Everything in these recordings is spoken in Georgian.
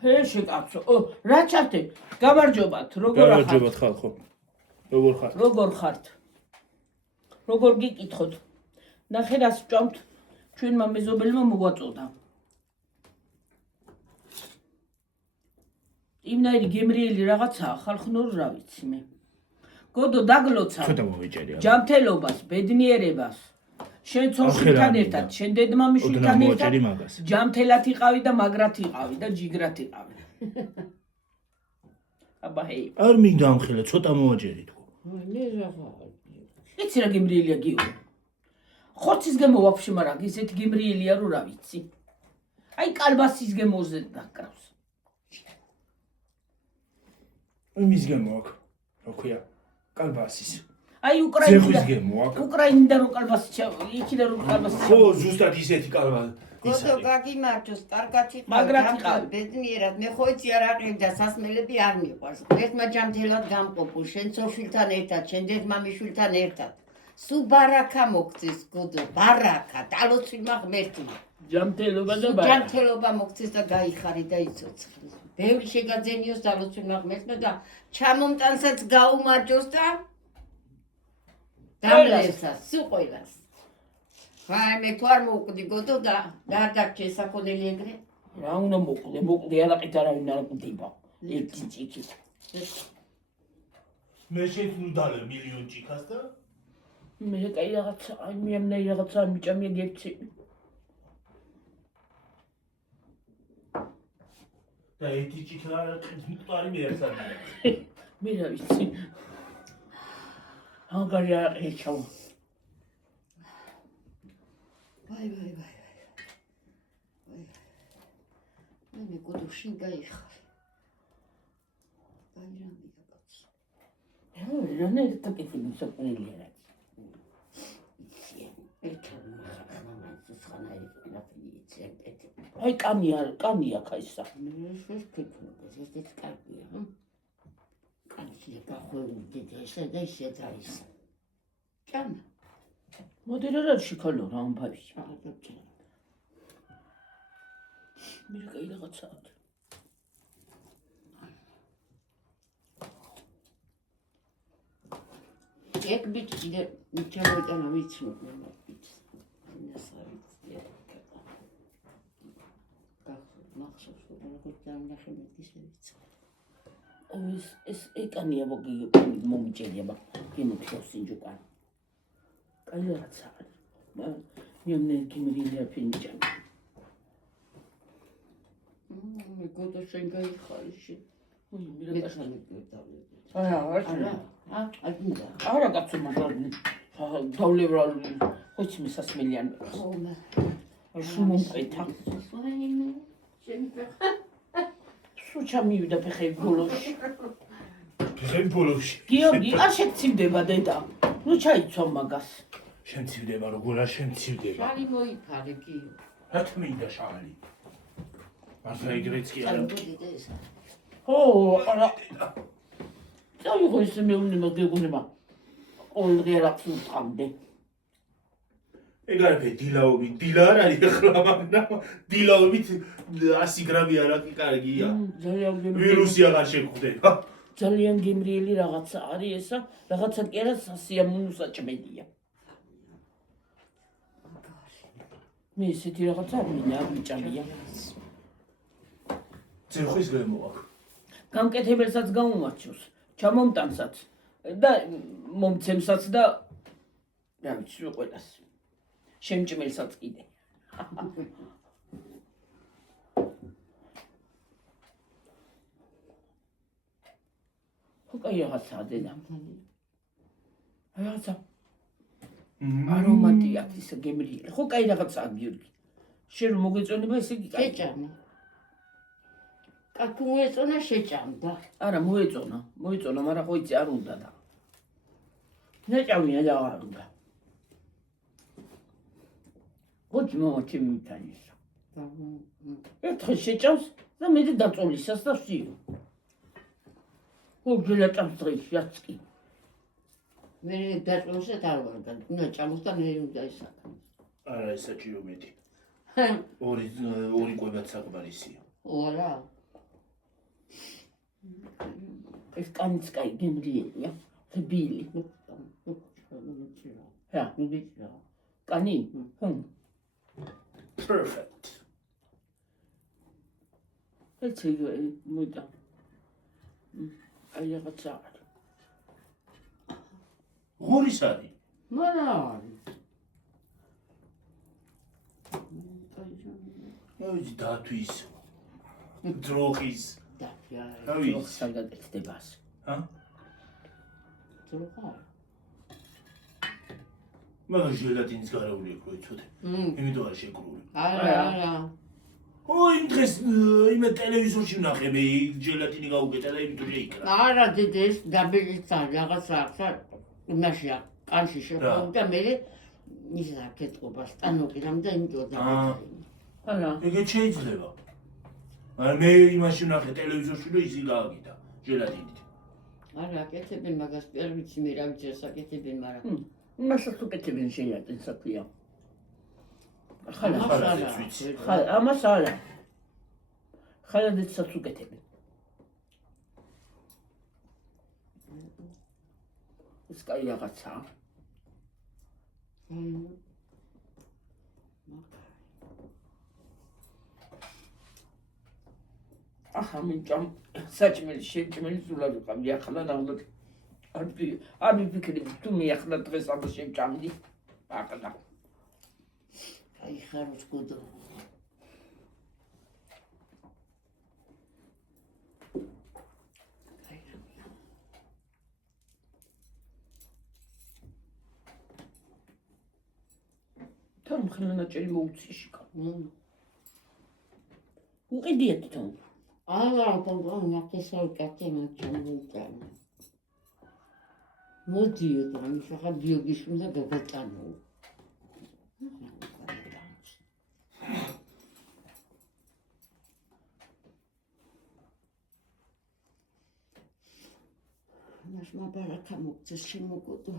ფეში კაცო. რა ჩართე? გამარჯობათ, როგორ ახართ? გამარჯობათ ხალხო. როგორ ხართ? როგორ ხართ? როგორ გიკითხოთ? ნახე რას ვჭამთ? ჩვენმა მეზობელმა მოგვაწოდა. იმნაირი გემრიელი რაღაცაა, ხალხნურ რა ვიცი მე. გოდო დაგლოცა. ცოტა მოვიჭერია. ჯანმრთელობას, ბედნიერებას. შენ ცოცხლთან ერთად, შენ დედმამიშვილთან ერთად ჯანმრთელად იყავი და მაგრად იყავი და ჯიგრად იყავი. აბა ჰეი. არ მინდა ამხელა, ცოტა მოვაჭერი თქო. იცი რა გემრიელია გიო. ხორცის გემო ვაფშე მაგრამ ისეთი გემრიელია რომ რა ვიცი. აი კალბასის გემოზე დაკრავს. იმის გემო აქვს. რა ქვია? კალბასის. აი უკრაინიდან რო კალბასი იქიდან რო კალბასი. ხო, ზუსტად ისეთი კალბასი. გოდო გაგიმარჯოს, კარგად იყავ, ბედნიერად, მე ხო იცი არ აყევ და სასმელები არ მიყვარს. ერთმა ჯანმრთელად გამყოფო, შენ ცოშვილთან ერთად, შენ დედმამიშვილთან ერთად. სუ ბარაკა მოგწეს, გოდო, ბარაკა, დალოცვილმა ღმერთმა. ჯანმრთელობა და ბარაკა. ჯანმრთელობა მოგწეს და გაიხარი და იცოცხლეს. ბევრი შეგაძენიოს დალოცვილმა ღმერთმა და ჩამომტანსაც გაუმარჯოს და დამლევსას, სუ ყველას. აი მე თუ არ მოვკვდი გოდო და არ დაგჭე საქონელი ეგრე. რა უნდა მოკვდე ალაყით არავინ არ მკვდება. ერთი ჭიქით. მე შეძნუდალე მილიონ ჭიქას და მე კაი რაღაცა, აი მეამნაი რაღაცა მიჭამია გეცი. და ერთი ჭიქა მკვდარი მე არ საერთოდ. მე რა ვიცი. ანგარი არ ეჩავა. ვაი. მე გოდო შინ გაიხარ. ბაირამია კაცო. რა ნე დაკეთებული საფრენია რა. აი კამია ხაისა. მე შეფიქრობ, ეს კარგია, ჰა? კაცი გახვევდი ესე და ისე დაის. ჭამა. მოდერატორში ქალო რა ამბავი. მე კაი რაღაცაა. ეგ ბიჭი და ჩამოიტანა ვიცი მე ბიჭს. ინასარიცია. მახსოვს რომ როგორ დამნახე მე ისე ვიცი. ეს ეკანია მომიჭერია გენოფიოს ინჯუკა. კაი რაღაცაა. მე გიმრილია ფინჯანი. მე გოდო შენ გაიხარი შენ. მე ჩამიგდავდი. არა კაცო მაგრამ დავლევრალი ხოჩი მსასმელიანი. შუმუნყეთა. სულ ჩამივიდა ფეხები ბოლოში. ფეხები ბოლოში. გიორგი, არ შეგცივდება დედა. ნუ ჩაიცვა მაგას. შემცივდება როგორ არ შემცივდება. შალი მოიფარე გიო. რა თმინდა შალი? მართლა ეგრეც კი არა. ო, არა. წავიღო ეს მეუბნება გეგონება. ყოველდღე რაც უთამდე. ეგ არაფერი დილა არ არის ახლა მაგრამ დილაობით 100 გრამი არ აქვს კარგია. ვირუსი აღარ შეგხვდება. ძალიან გემრიელი რაღაცა არის ესა, რაღაცა კი არა სასიამოვნო საჭმელია. მე ესეთი რაღაცა არ მიჭამია. ცერხვის გემო აქვს. გამკეთებელსაც გაუმარჯოს, ჩამომტანსაც და მომცემსაც და რა ვიცი ყველას. შემჭმელსაც კიდე. ხო კაი რაღაცაა დედა. რაღაცა არომატია ის გემრიელი. ხო კაი რაღაცაა გიორგი. შენ რომ მოგეწონება ესე იგი კაი. შეჭამა. კაკუ მოეწონა შეჭამდა. არა მოეწონა, მაგრამ ხო იცი არ უნდა და. ნეჭავია და არ უნდა. ხოჭი მომაჩი მითანის. ერთხელ შეჭავს და მე დაწოლისას და ვსიო. ხო გელატავს დღეს იაცკი. მე დაწოლისას არ ვარ და უნდა ჭამოს და მე უნდა ისაკნოს. არა ეს საჭირო მეტი. ორი კვებაც საკმარისია. ორა. ეს კანიც კაი გემრიელია, რბილი. რა, კანი? Perfect. ეცი მოიდა. აი რაღაცა არის. ღორის არის. მარა. მოიძ დათვის. დროხის. დაფია. სადღაც ეხდებას. ჰა? ძროხა. მაგა ჟელატინის გარეული აქვს იცოდე. იმიტომ არის შეკრული. არა. ოი დღეს იმე ტელევიზორში ვნახე ჟელატინი გაუკეთა და იმიტომ შეიკრა. არა დიდი ეს დაბილიც არის რაღაცა აქვს იმაშია კანში შეყო და მე ის აკეთობა სტანოკიდან და იმიტომ აა. არა. ეგეც შეიძლება. მაგრამ მე იმაში ვნახე ტელევიზორში რომ ისი გააკეთა ჟელატინით. არა აკეთებენ მაგას ვერ ვიცი მე რა ვიცი ეს აკეთებენ მაგრამ მასაც უკეთებენ ჟელატინს აქვია. ხალხს ვიცი. ამას არა. ხალხსაც უკეთებენ. ეს კაი რაღაცაა. ახლა მინჭამ საჭმელი შეჭმელი სულად ვიყავი ახლა ნამდვილად არ მიფიქრები თუ მე ახლა დღეს ამას შევჭამდი ახლა აი ხაროს გუდო თან მხლანაჭერი მოუცი შეკა უყიდიეთ თან არა პონგონა კესალ კატემაჩამუნტან მოდიო და მიშახა ბიოგიშუნდა გაგატანო მას მაბარაკა მოგწეს შემოგოდო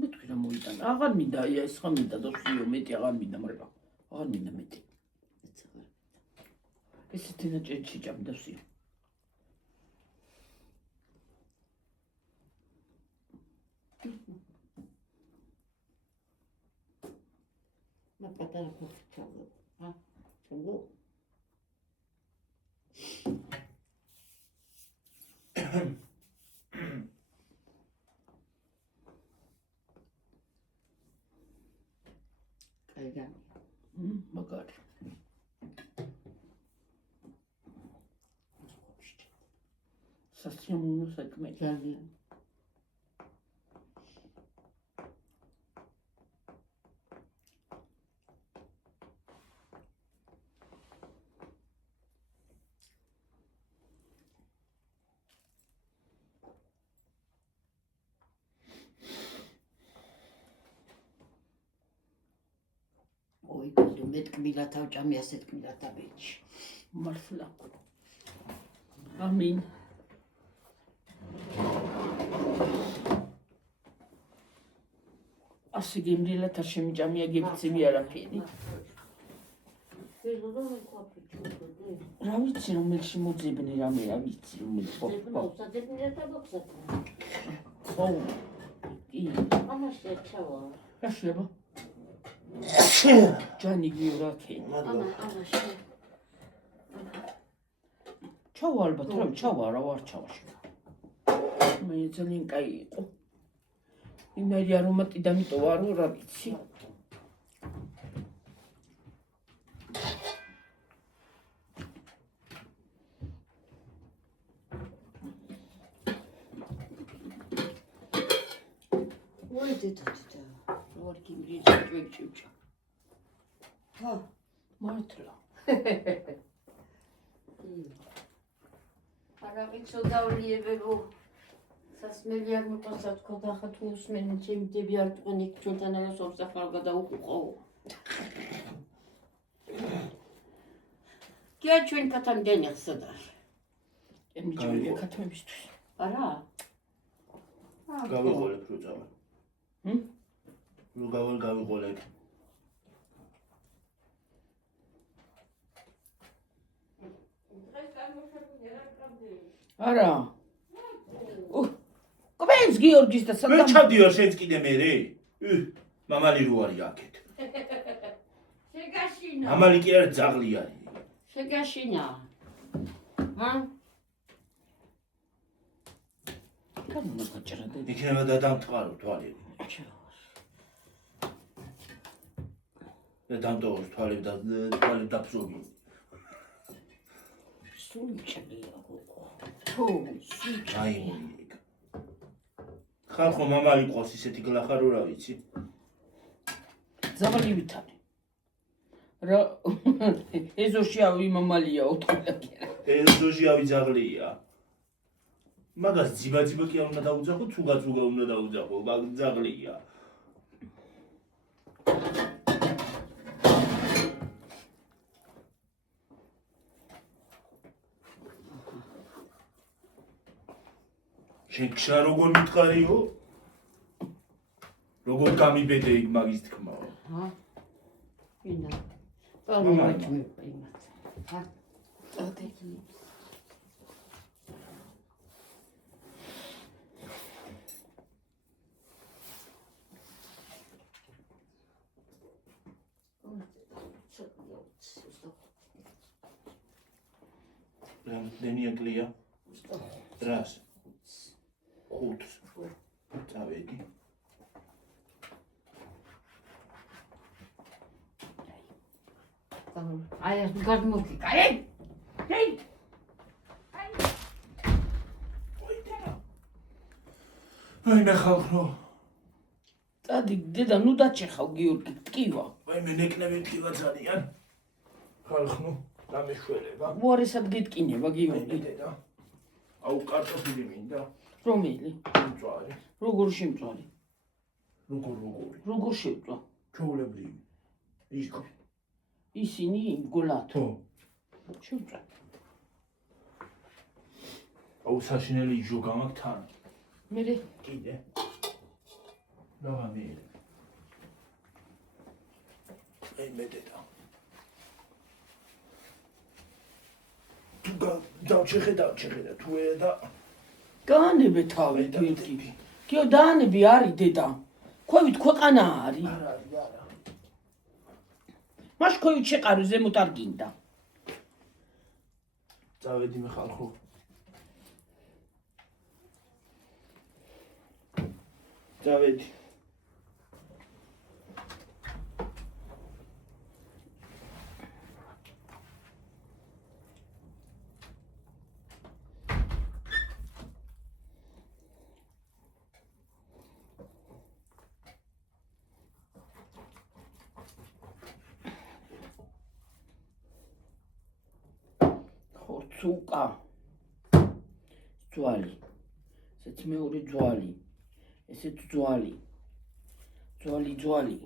მე თქვი რა მოიტანა აღარ მინდა ეს ხომ მინდა დოციო მეტი აღარ მინდა მაგრამ აღარ მინდა მეტი ესეთი ნაჭერი შეჭამდასიო მა პატარა ფოთჩალო ა ჩოგო კაიგან მაგარი სასიამოვნო საქმე ძალიან ой, მე ტკბილა თავჭამი ასე ტკბილა თავეჩი. მართლა. ამინ. ასე გემრიელა თა შემიჭამია გებიცები არაფერი. რა ვიცი რომელში მოძებნე რამე რა ვიცი რომელი ხო. ხო. ამაში ჩავა. რა შეიძლება? ჯანი გიურაკი. ამაში. ჩავა ალბათ რა ჩავა რა ვარ ჩავაში. მე ძალიან კაი იყო. იმერი არომატი დამიტოვა რო რა ვიცი. ой დედა ვარ გიმრიელი წვეჭუჭა ჰა მართლა არა ვიცო დავლიებელო სასმელი არ მოყოსა თქო და ხა თუ უსმენი ჩემი დები არ ტყუნი ჩვენთან ამას ოფსახალ გადაუყო კი ჩვენ კატან დენიხსდა ემიჯია კათოებისთვის არა გავიყოლებ რო წავა. რო გავიყოლებ. არა. კვენს გიორგის და მე სადამ ჩავდივარ შენც კიდე მერე. მამალი რო არის აქეთ. შეგაშინა. მამალი კი არა ძაღლი არის. შეგაშინა. ჰა? კანონა გაჭრა და იქნება დადამტყარო თვალები. და დამტოვოს თვალები და თვალები დაფსოგი. სულჭია გოგო. თო, სულჭია. აი მოგიგ. ხალხო მამალი ყავს ისეთი გლახარო რა ვიცი. ზაღლი ვითარი. რა ეზოში ავი მამალია ოთხლაკი. ეზოში ავი ძაღლია. მაგას ძიბა კი არ უნდა დაუძახო, ცუგა უნდა დაუძახო, მაგ ძაღლია. შენ ქშა როგორ მითხარიო? როგორ გამიბედე იქ მაგის თქმაო? ჰა? ვინა? პალმაჩმე იმათ. ჰა? ოდექი. დენია კლია. რას? ხუთს. წავედი. აი ეს გადმოგი. აი! აი! აი ნახავ. დადი დედა ნუ დაჭეხავ გიორგი ტკივა. აი მე ნეკნები ტკივა ძალიან. ხალხო, დამეშველება. უარესად გიტკინება გიორგი. დედა. აუ კარტოფილი მინდა. რომელი? მწვარი. როგორ შემწვარი? როგორი? როგორ შევწვა? ჩაულებრივი. ისკო. ისინი გულათო. შევწვა. აუ საშინელი ჟო გამაქვს თან. მერე კიდე. რა მე. აი მე დედა. თუ დავჭეხედა თუ და გაანებე თავი გიორგი. გიო დაანები არის დედა. ქვევით ქვეყანა არის. არა. მაშ ქვევით შეყარი ზემოთ არ გინდა. წავედი მე ხალხო. წავედი. ხორცუკა. ძვალი. ესეც მეორე ძვალი. ესეც ძვალი. ძვალი. ძვალი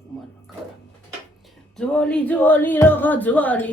ხუმარა კარა. ძვალი რაღა ძვალი.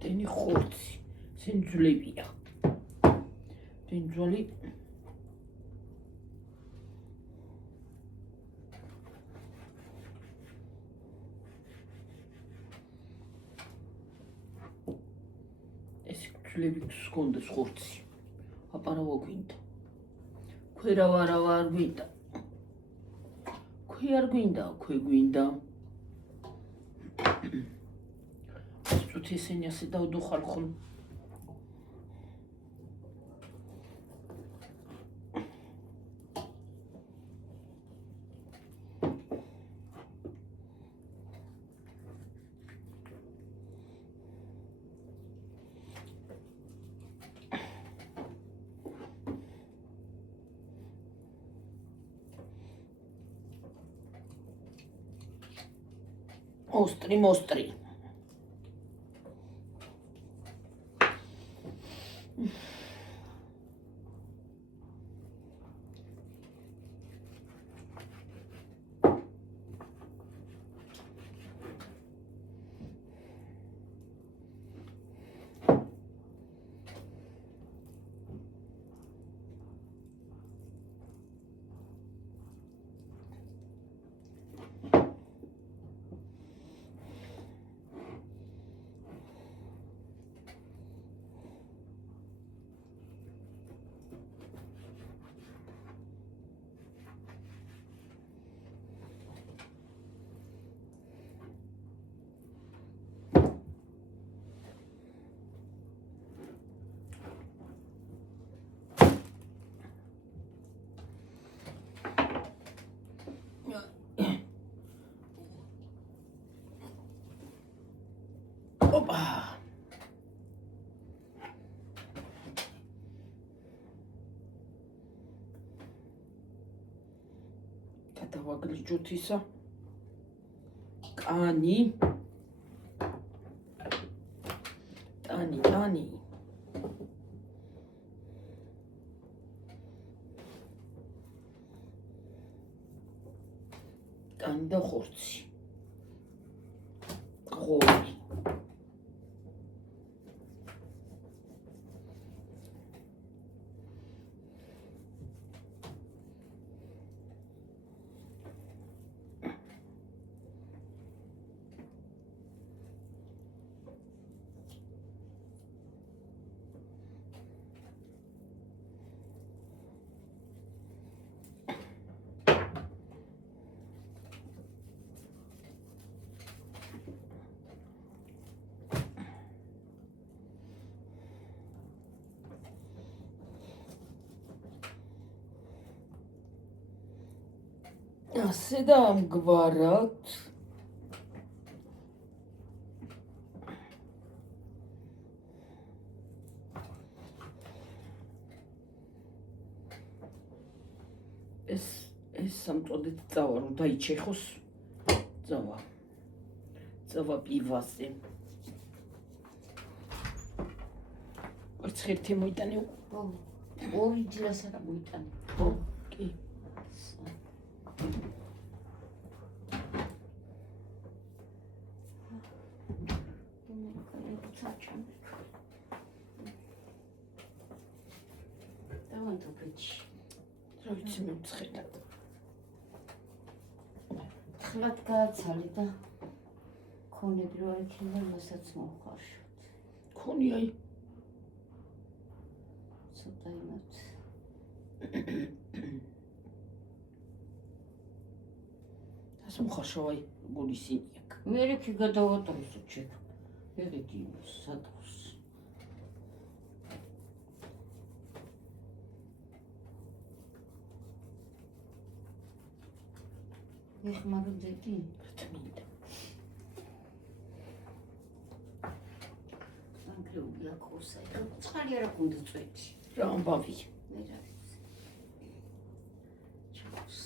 ტენი ხორცი, სენძვლებია. სენძვალი ეს ძვლები გქონდეს ხორცი. აპარავა გვინდა. ქვერავარა არ გვინდა. ქვე არ გვინდა, ქვე გვინდა. წუთ ესენი ასე დავდუხარხონ. მოსტრი. ოპა. გადავაგლიჯოთ ისა. კანი. ტანი. ტანი და ხორცი. ღორი. ასე და ამგვარად ეს სამწოდეთ წავა რომ დაიჩეხოს წავა პივასზე ერთ-ერთი მოიტანე ორი ჯილას არა მოიტანე კი როიცი მეუცხელად ხლად გააცალი და ქონები რო იქნება მასაც მოხარშოთ ქონია ცოტა იმათ ეს მოხარშავай გულისინია მე რიქი გადავატოვო ჩეკ ეგეთი სადღს ეხმარო ძეთი თმინდა ანკლია კოსა წყალი არა გუნდა წვეთი რა ამბავი მე რა ვიცი ჩავს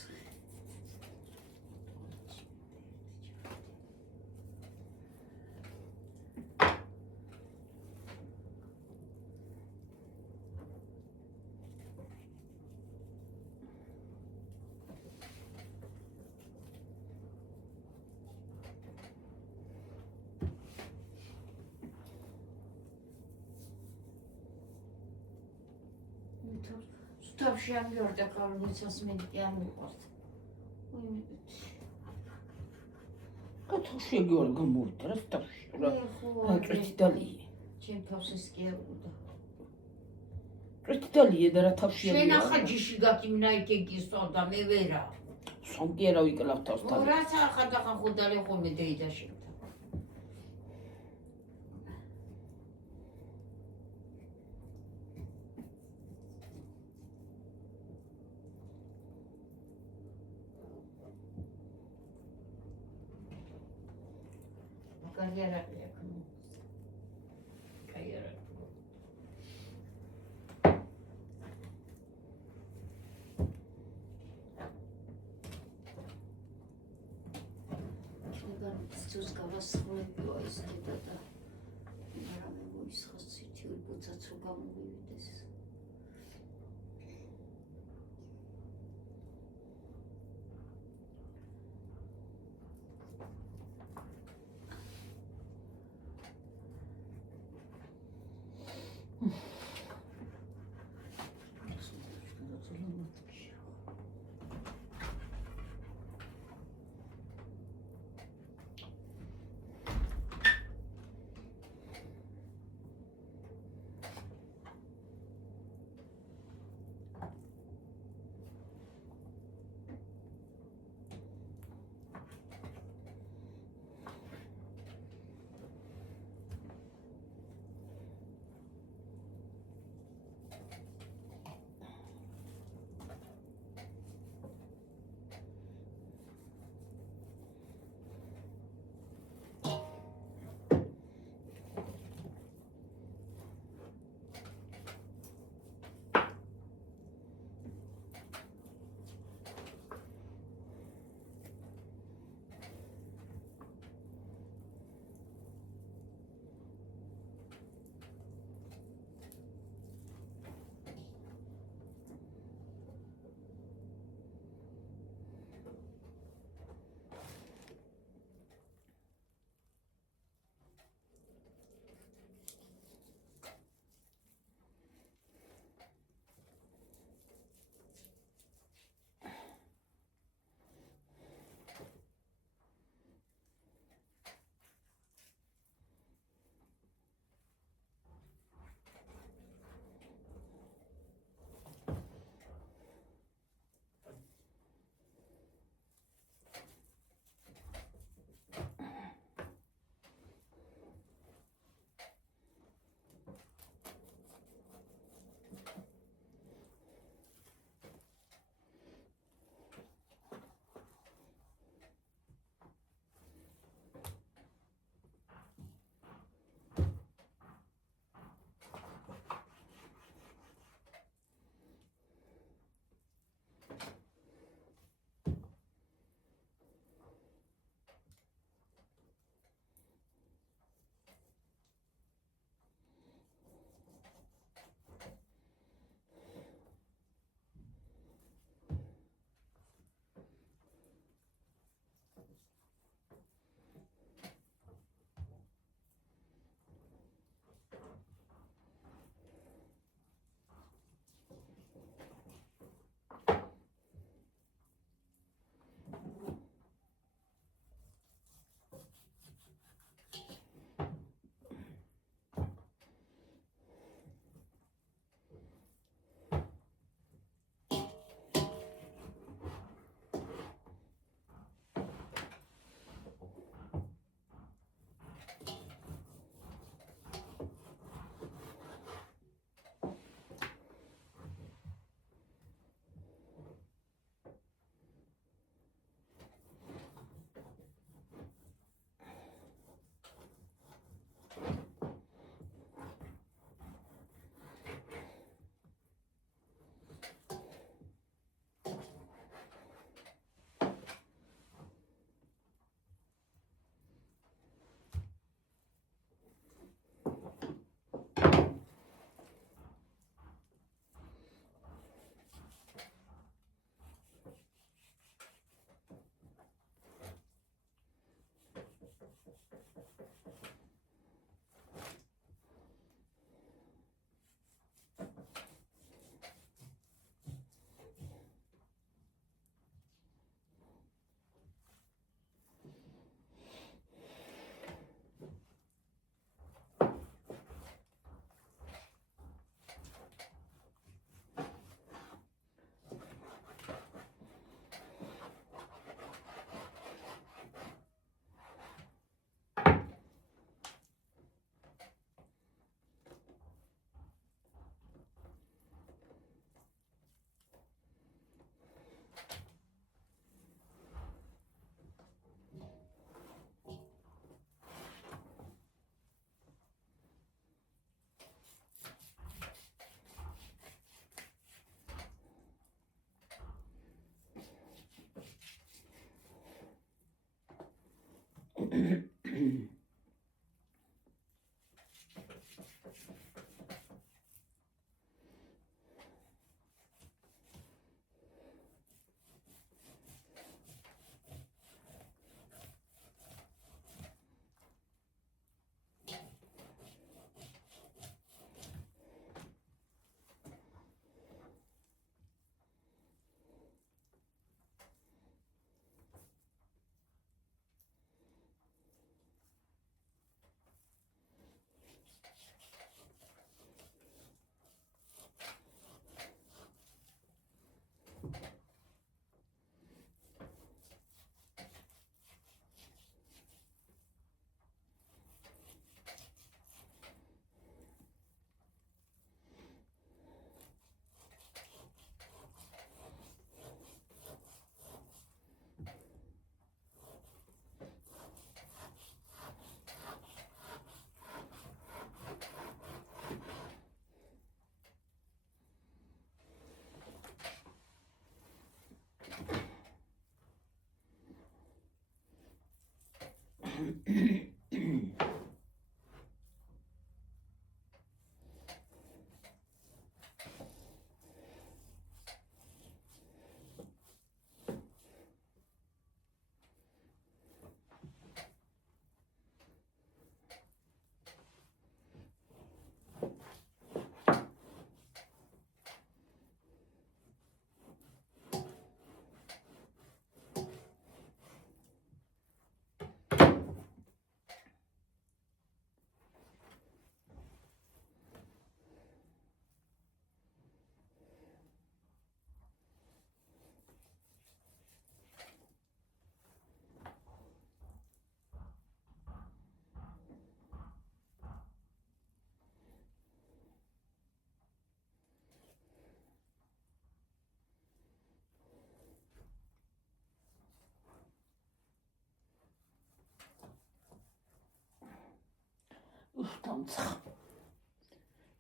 სუთავში არ მივარდა კალმიცას მეტი არ მიყვართ. კაცო შეგიوار გამოვიდა რა სტაფში რა. აკრეთი დალია. ჩემ თავსის კი აუდა. აკრეთი დალია და რა თავში შენ ახლა ჯიში გაკიმნა იკეგისო და მე ვერა. სონკი არა ვიკლავ თავს თან. რაც ახლა ხუდალი ხოლმე დეიდა შენთან. Carriera Carriera Sus gavas xolebio is deda მაგრამ მე მოისხოს ციტი ბუცაც რო გამოვივიდეს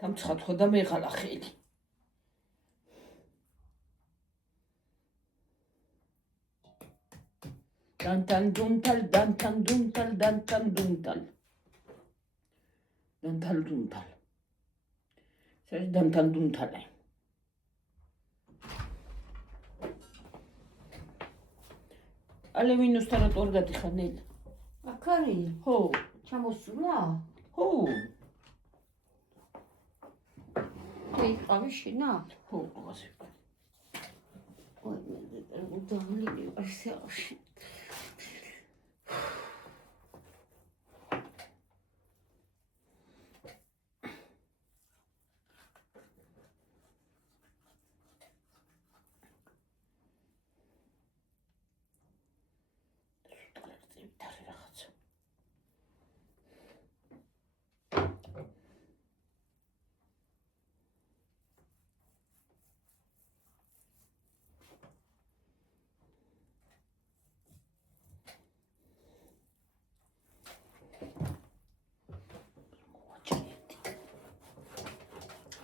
დამცხა თქო და მეღალა ხელი. დანთან დუნთალ სერე დანთან დუნთალე. ალემინოსთან რატო არ გადიხარ ნელა? აქ არის? ხო. ჩამოსულა? ხო. იყავი შინა? ხო, ყავაზე. ой, მე удавление არსებაში.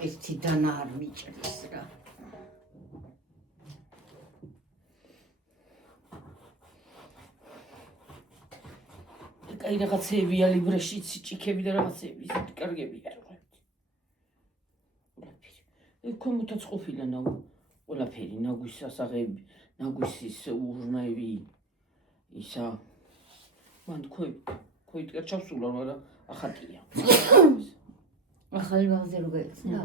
ერთი დანა არ მიჭრის რა. კაი რაღაცეებია ლიბრეშიც ჭიქები და რაღაცეები ისეთი კარგებია რა. კომუთაც ყოფილა ყველაფერი, ნაგვის სასაღები, ნაგვის ურნაევი ისა. მან ქვეთკა ჩავსულა, მაგრამ ახატია. ახალი ვაღზე რო გაიცნა?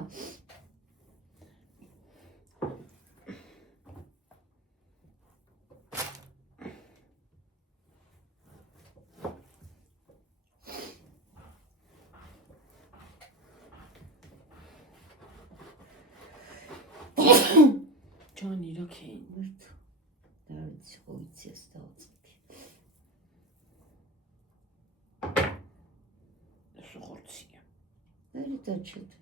ჯანი რა ქენ? და ვიცი ხო ვიცი ეს დავწყდი. ეს ხორცია. ვერი დაჭერდი.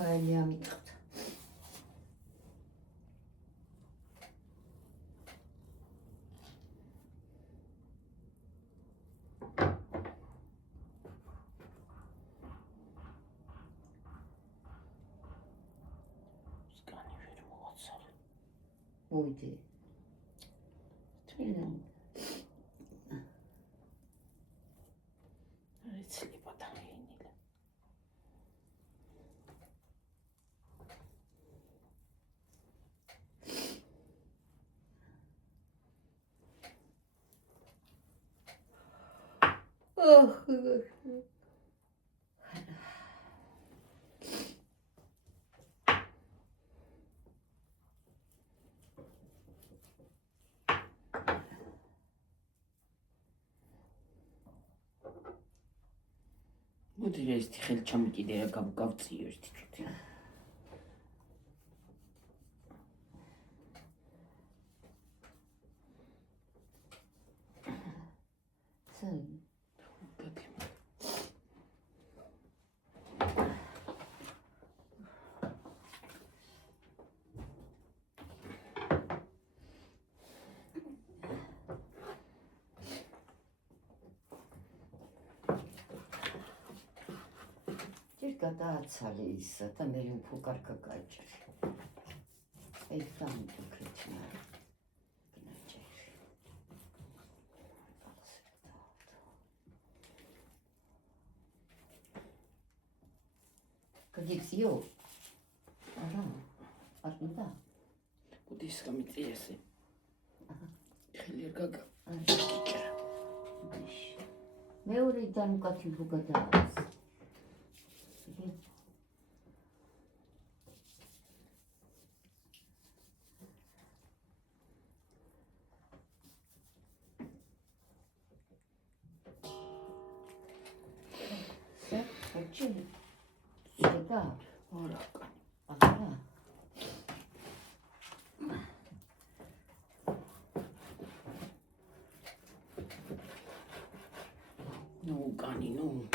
აი ამიტყდა. მოვიდი. ეცლება დაინილა. მოდი რა ეს ხელი ჩამიკიდე რა გავწიო ერთი ჩუთი. გადააცალე ისა და მე უფრო კარგა გაიჭრე. ეს დამიტკეჩნა. გნაჭერი. გიგიო? არა. არდა. ბუდის გამიწიესე. ხელი არ გაგა. მეორე დამკათი რო გადააცა. Sega, ora. Agora. No, Gani, no.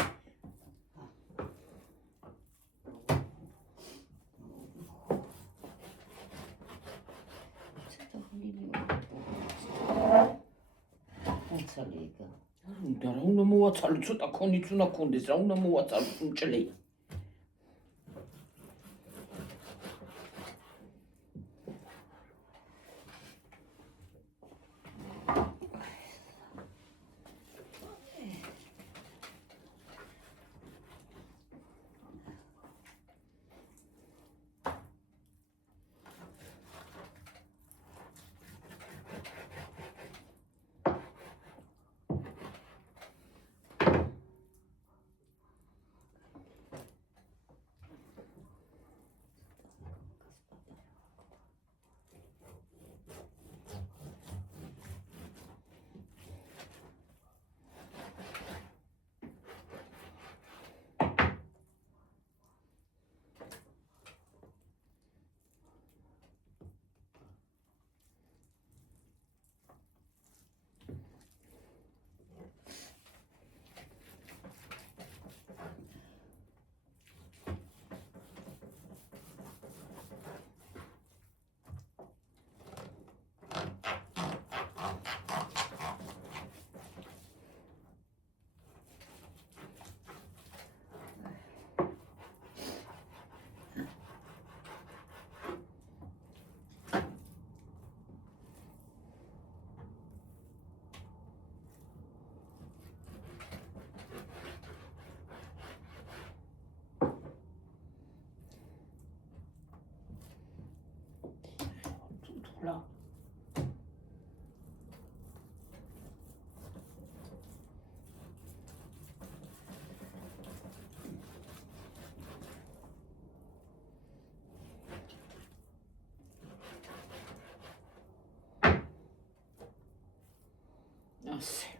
Lega. რა უნდა მოვაცალო, ცოტა ქონიც უნდა ქონდეს, რა უნდა მოვაცალო, უჭლე. Là. Nossa.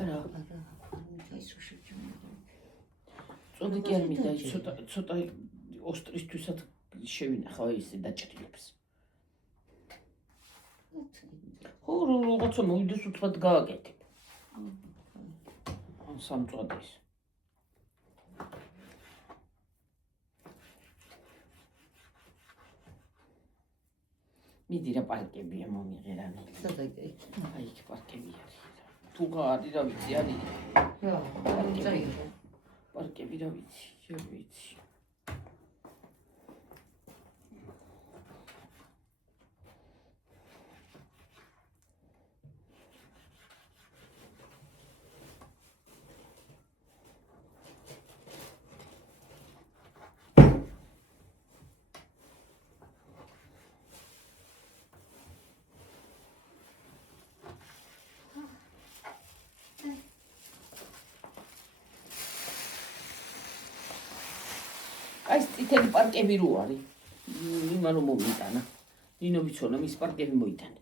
არა. წოდი კი არ მინდა, ცოტა ოსტრისთვისაც შევინახავ ისე დაჭრილებს. ხო, რაღაცა მოვიდეს უცბად გააკეთებ. ან სამწვადეს. მიდი რა პარკებია მომიღერანელი. აი იქ პარკები არის. თუ არის რა ვიცი არის. პარკები რა ვიცი, ჯერ ვიცი. აი წითელი პარკები რო არის. იმან რომ მომიტანა. ნინო ვიცონა მის პარკები მოიტანა.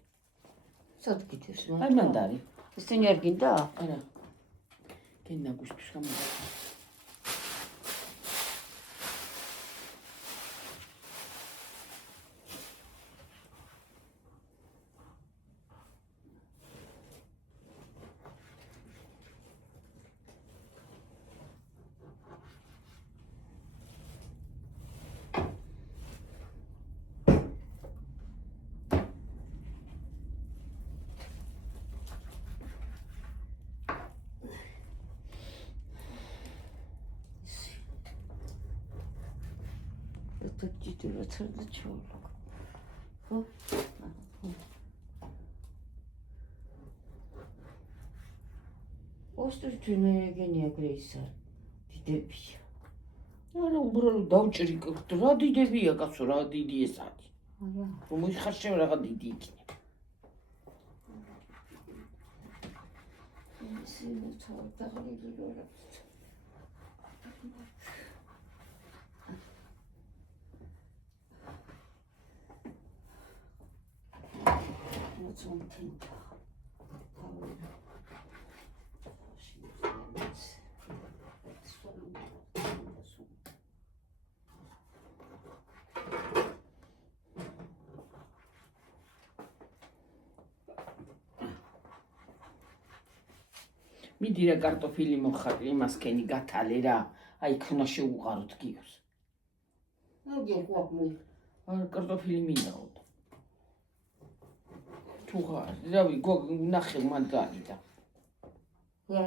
სად გიჩვენს? აი მანდ არის. ისინი არ გინდა? არა. გენდა გუშტის გამოდა. Это ჭიდრა წერდა ჩაულო. ხო? ოსტრიჩინე გენია გრეისა. დიდებია. არა, უბრალოდ დავჭრიკო. რა დიდებია კაცო, რა დიდი ეს არის. არა. რომ მოიხარშევ რაღა დიდი იქნება. ისინი თავდაღლილი რო რა. Something. მიდი რა კარტოფილი მოხატი, იმას კენი გათალე რა. აი ქნა შეუყაროთ გიოს. აგი ყვაპმი. არა კარტოფილი მინდაო. თუ ხარ, რავი, ნახე მან გაიდა. რა.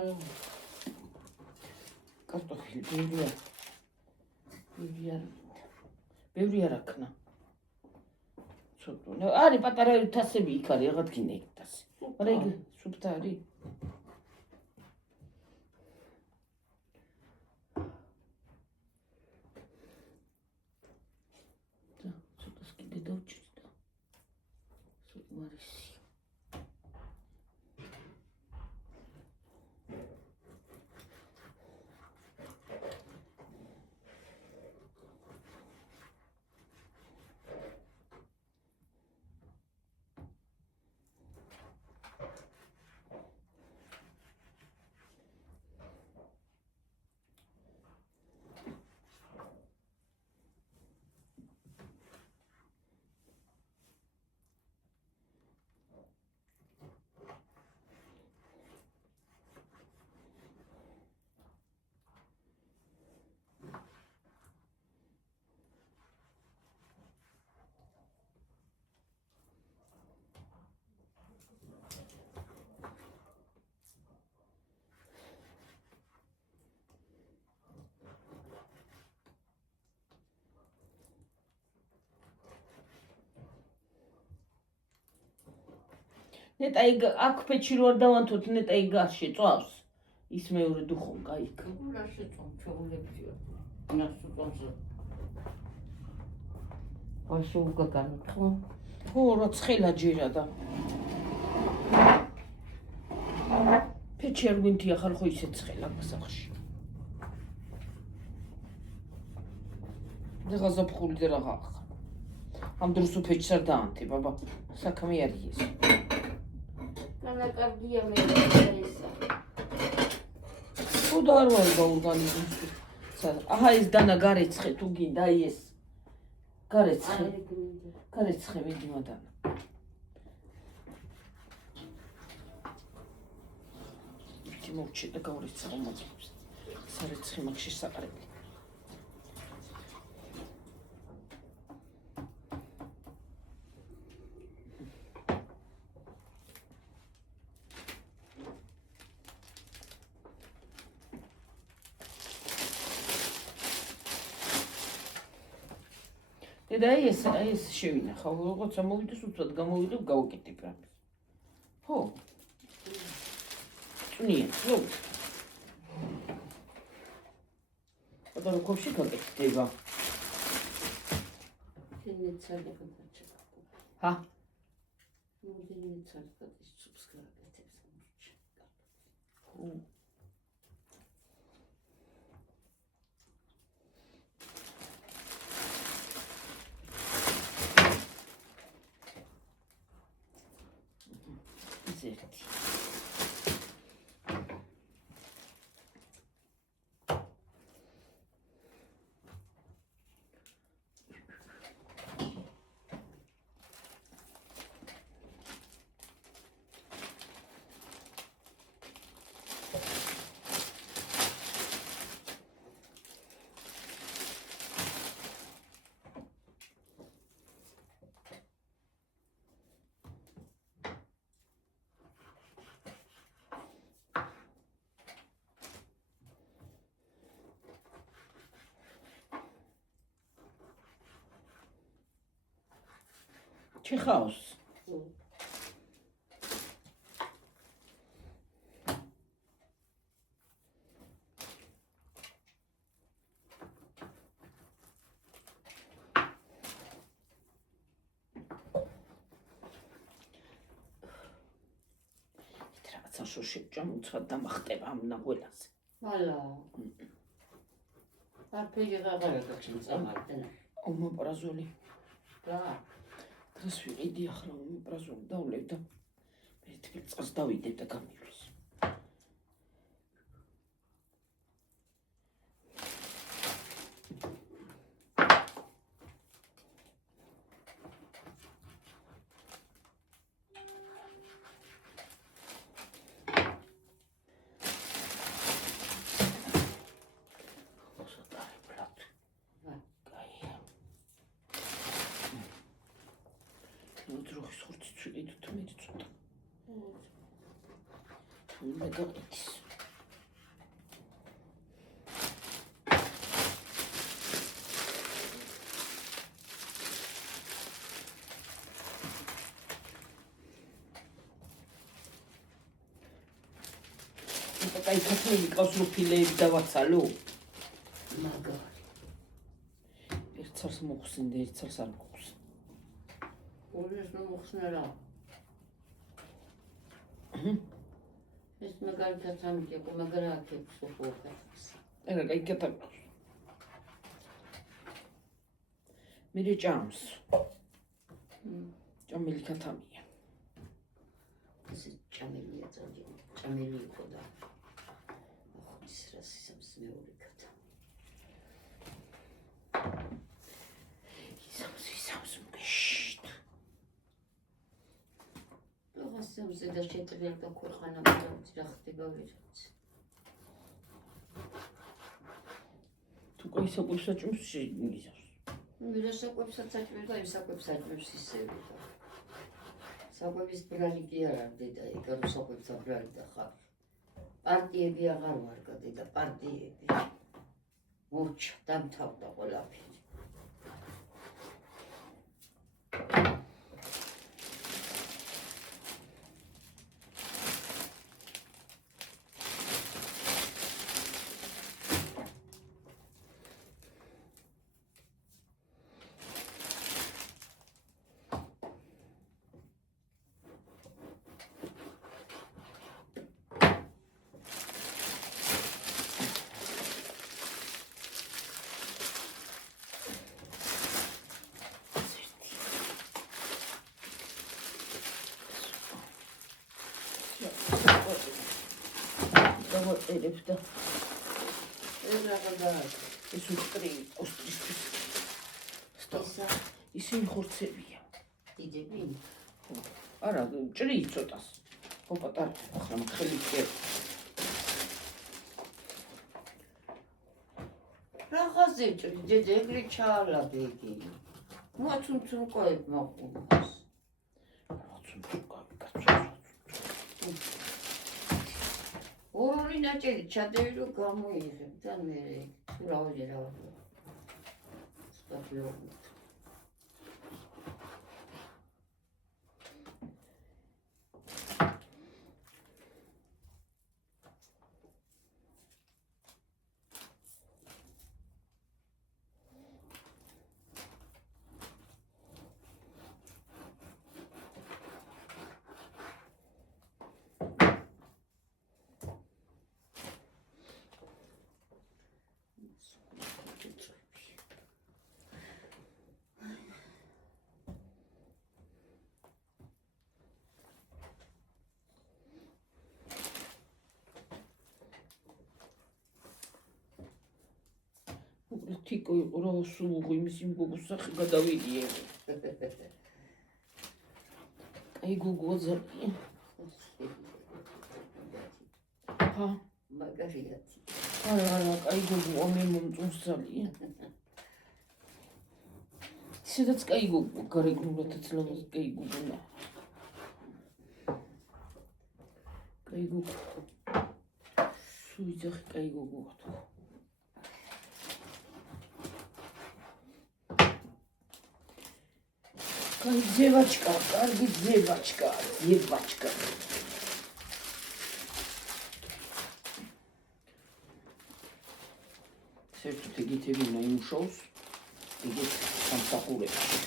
კარტოფილი ბევრია. ბევრი არ აქნა. ცოტა. არის პატარა თასები იქ არის, რაღაც გინე იქ თასი. არა იგი სუფთა არის. ცოტას კიდე დავჭირდა. სულ ნეტა იგ აქ ფეჩი რო არ დავანთოთ ნეტა იგ არ შეწავს ის მეორე დუხომ გაიქ რა შეწომ ჩაულებია ნასუწონზე ვაშო უგაგანთხო ხო რა ცხელა ჯერა და ფეჩი არ გვინთია ხარ ხო ისე ცხელა გასახში და გაზაფხული და რაღა ამ დროს ფეჩს არ დაანთე ბაბა საქმე არის ეს Ana cardia me interesa. და არ ვარ გაორგანიზმში. აჰა ეს დანა გარეცხე თუ გინდა აი ეს. გარეცხე მიდი მადანა. ვიდი მოვჩი და გავრიცხო მოწმობს. სარეცხი მაგში საყრელი. და ეს შევინახავ, როგორცა მოვიდეს უცბად გამოვიდებ, გავაკეთებ რამეს. ხო. წვნიან, ხო. და როგორში გაკეთდება? ჰა? ხო. Ce haos! რაღაცა შოშებჭამ უცბად დამახტება ამ ნაგველაზე. ვალა. არაფერი აღარ გაგჩინწამარდენ. ომოპრაზოლი. და დღეს ვიყიდი ახლა ომოპრაზოლი დავლევ და მე თბილ წყალს დავიდებ და გამივლეს. Drog soort jullie doet er met het zo. Met dat iets. Kijk, ik heb niet als nog veel leven dat wat salo. მაგარი. Ertsars moxsin, ertsars ar moxsin. Ores nu moxnera. Es მაგარითაც ამიგეკო, მაგრამ აქებს უყურებს. Era კაი გეტაკოს. მე ჭამს. ჭამელი ქათამია. ეს ჭამელია ძალიან. ჭამელი იყო და ის რა სისამს მეორე ქათა. ისამს მგეშით. რაღაცებზე და შეტრიალდა ქვეყანა მოიწი რა ხდება ვერაც. თუ კაი საკვებსაჭმელს შეგვიზავს. მე საკვებსაჭმელს და იმ საკვებსაჭმელს ისევე. საკვების ბრალი კი არა დედა, ეგ საკვებსა ბრალი და ხარ. პარტიები აღარ ვარგა დედა, პარტიები. მორჩა დამთავრდა ყველაფერი. დავაწერებ და ეს უსტრი ოსტრისთვის ისინი ხორცებია დიდები არა ჭრი ცოტას ხო პატარა ახლა ხელით კი რაღაცე ჭრი ძეძე ეგრე ჩაალაბეგი მოაცუნცუნ ყოებ მაყურებს ორი ნაჭერი ჩადები რომ გამოიღებ და მე თუ რავი სტაფიო თიკო იყო რა სულ იმის იმ გოგოს სახე გადავიდიე აი გოგო ძალიან ჰა მაგარიათი არა აი გოგო მე მომწონსალია სადაც აი გოგო გარეგნულადაც ლამაზ აი გოგონა აი გოგო სუიძახი აი გოგო Девочка, карги девочка. Საერთოდ ეგეთები უნდა იმუშაოს, ეგეთ სამსახურებში.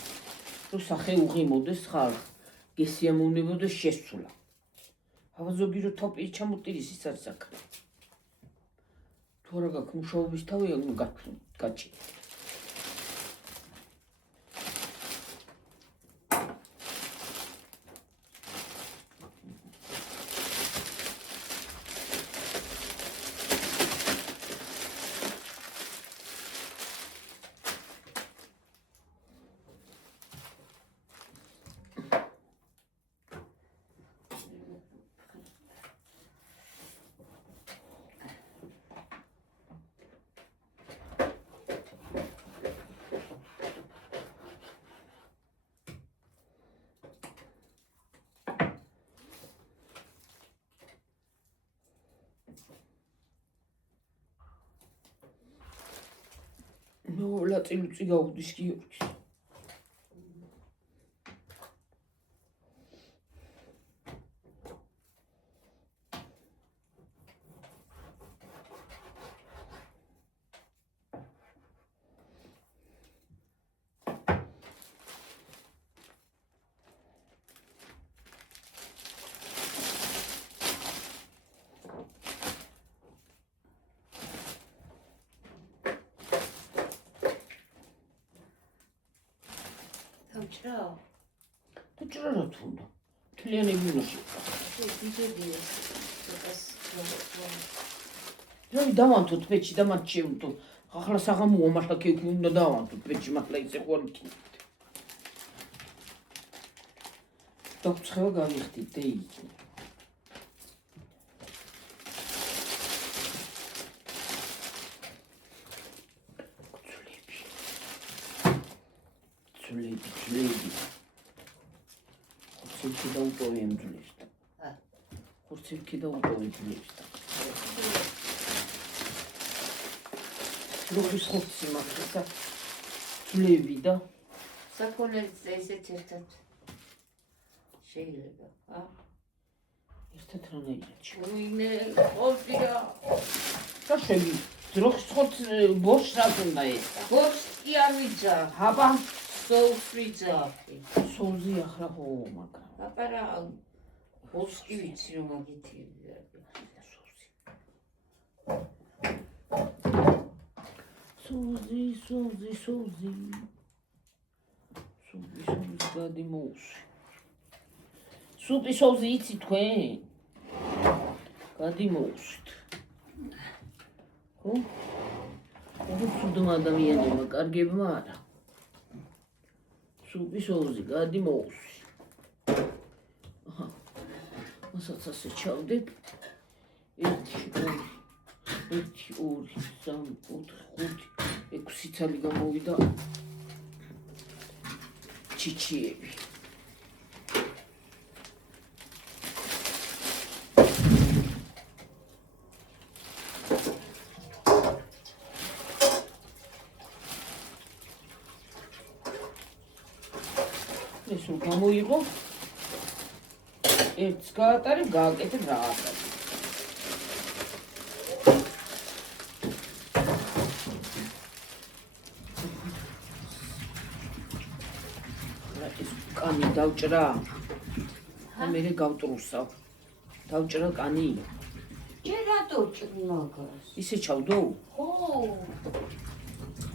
რომ სახე უღიმოდეს ხალხ, გესიამოვნებოდეს შესწულა. აბა ზოგი რო თოპი ჩამოტირის ის არის საქმე. თუ არა გაქვს მუშაობის თავი, გაჩი. No, ლაწილუწი გაუდის გიორგის. Tu ce rău tu? Tliane minuși. Noi davam tot pe ci davam ce tu. Ahla sagam o masla ke ku no davam tot pe ci masla ise xorki. Top ცხევა გავიხდით და იქ. Ძვლები. ხორცი და უპოვი ამ ძვლებს და. ხორცი და უპოვი ძვლებს და. როგორი ხორცი მაქვს და ძვლები და. საქონელიც ესეც ერთად შეიძლება, ა? ერთად რანაირად. უინე, ყოფია. შაშები, ძროხის ხორცი ბორშს უნდა ესა. ბორშს კი არ ვიძახ. აბა სოუსს ვიძახი. სოუსი ახლა ხო მაგრამ. აპარა ბორშს კი ვიცი რომ მაგითი სოუსი. სოუსი გადიმოუსვი. სუპი სოუსი იცი თქვენ? გადიმოუსვით. ხო? უცუდმა ადამიანებმა კარგებმა არა. სუპის ოუზი გადი მოუსვი. აჰა. მასაც ასე ჩავდებ. 1 2 3 4 5 6 ცალი გამოვიდა. ჩიჩიები. ეს რომ გამოიღო ერთს გაატარებ, გააკეთებ რაღაცა. ეს კანი დავჭრა. და მე გავტრუსავ. დავჭრა კანი. ჯერ რატო ჭრნაგას? ისე ჩავდო? ხო.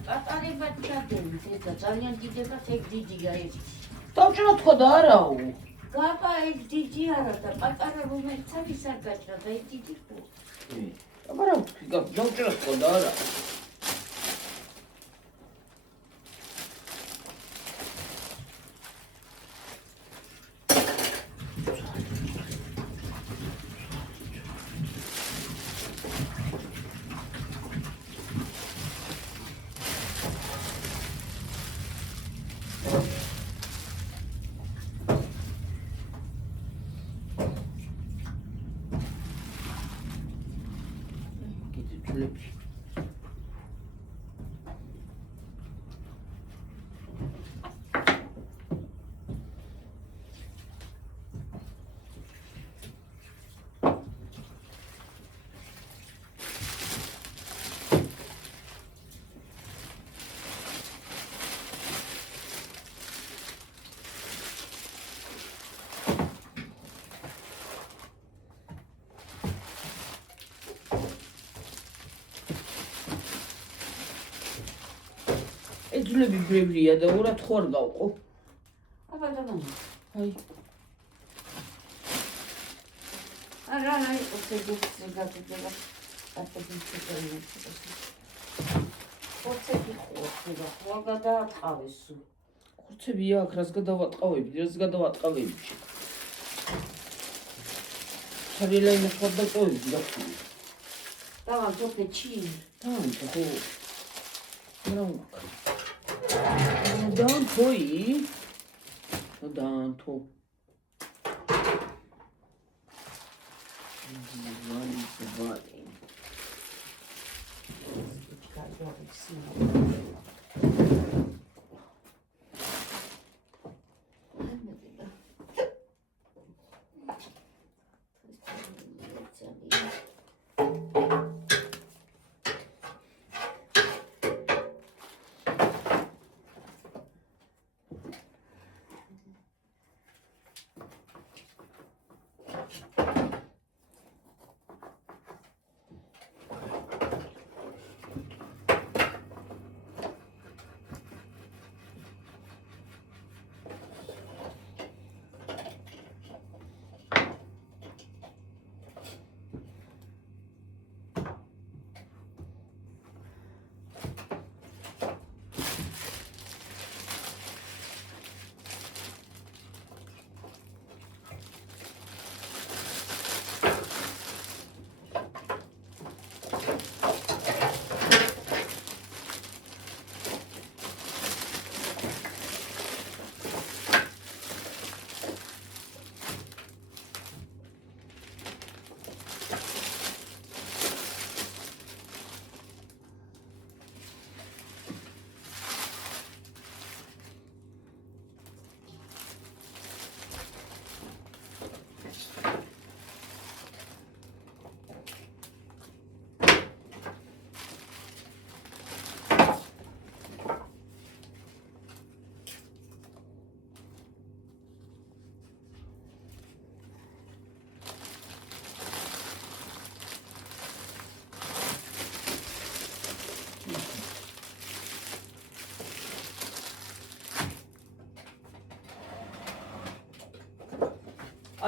პატარებად ჩადები, და ძალიან დიდებას ეგ დიდია ეს. დავჭრა თქო და არაო. გაბა ეგ დიდი არა და პატარა რომელიც არის არ გაჭრა და ეგ დიდი ხო. აბარა ვთქვი, დავჭრა თქო და არა. ეძვლები ბრევლია და ურად ხო არ გავყო? აბა დამანა. აი. არა, ოცე გაგიგება. ოცე ხოხება, ხო გადაატყავეს. ხორცებია აქ, რას გადავატყავები, რას გადავატყავები. სარიელა იმას ხარ დაწოვები და ხო. დავარ ჯოფეჩი. დავანჩა ხო. Dantoy. Danto. Vale.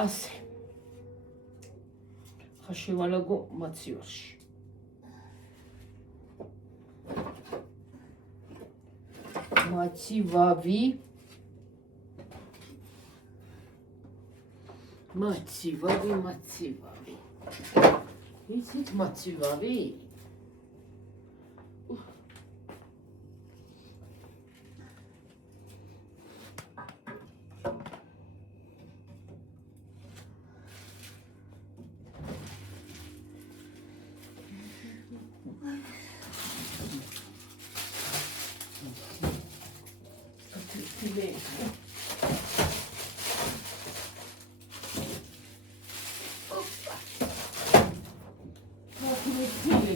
ასე. ხა შევალაგო მაციორში. მაცივავი იცით მაცივავი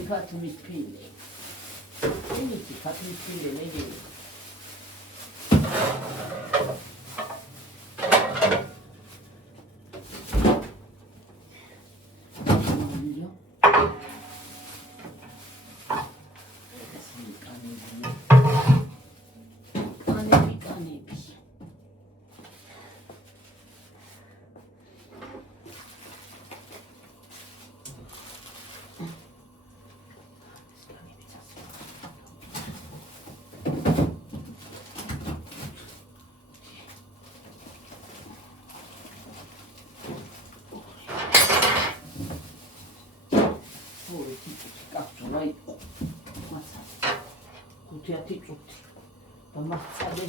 ქათმის ფილე. ინიცი ქათმის ფილე ნეგი. გუთიათი წუთი და მაცადე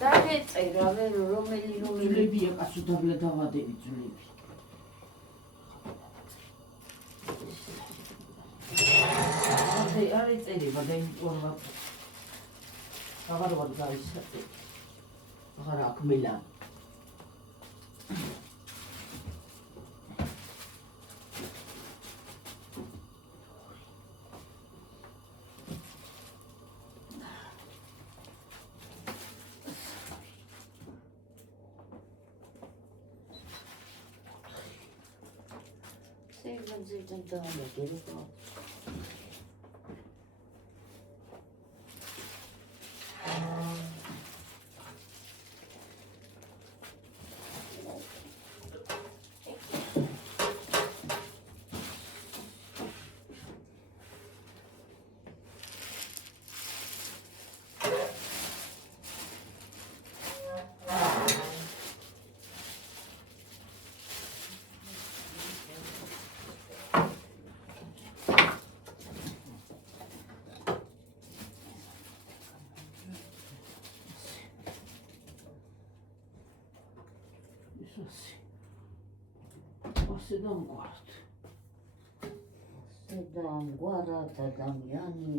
დაგეწერა ვერ რომელი ძვლებია კაცუდაბლა დავადები ძვლები არ ეწერება და იმ ორმა აღარ ვარ გაისაწე აღარ აქვს მილანი ზირდან დავამაგერებ დამგვარად ადამიანი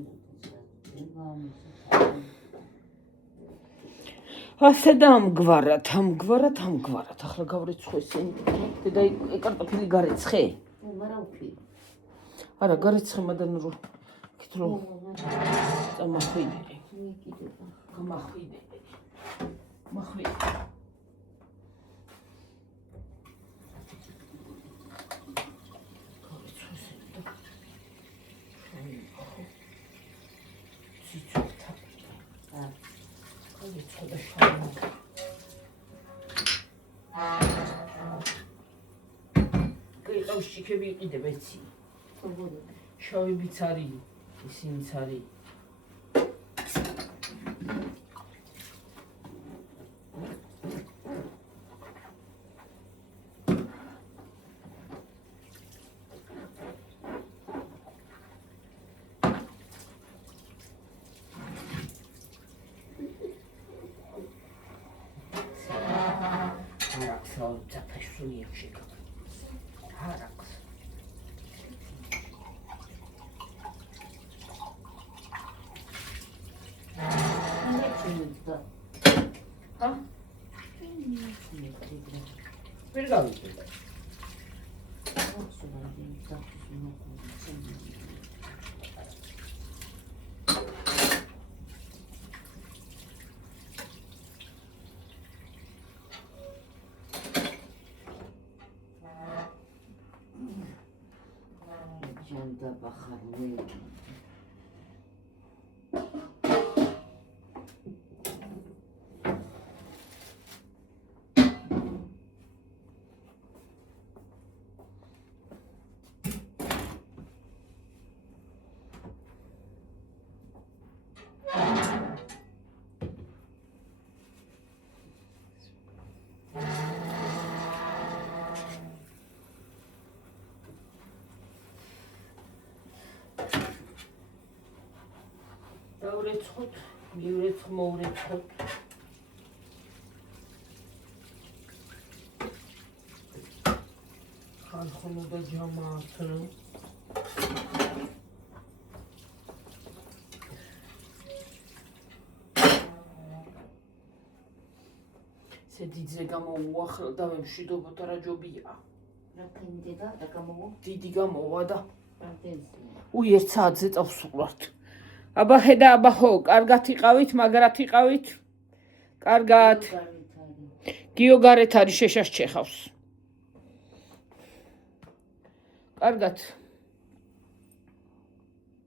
ასე დამგვარად ახლა გავრიცხო ისინი და კარტოფილი გარეცხე არა გარეცხე მაგრამ რო კითხო დამახვიდე მახვიდე შიქები იყიდებ ეცი შავებიც არის ისინიც არის Janda bakar მოვურეცხოთ, მოვურეცხოთ. ხალხო და ჯამაათნო. ძიძე გამოუახლა და მე მშვიდობოთ რა ჯობია. რა თენდება და გამოვა? დიდი გამოვა და პარტენზია. ერთ საათზე წავსულვართ. აბა ხედა, აბა ხო, კარგად იყავით, მაგრად იყავით. კარგად. გიო გარეთ არის შეშას ჩეხავს. კარგად.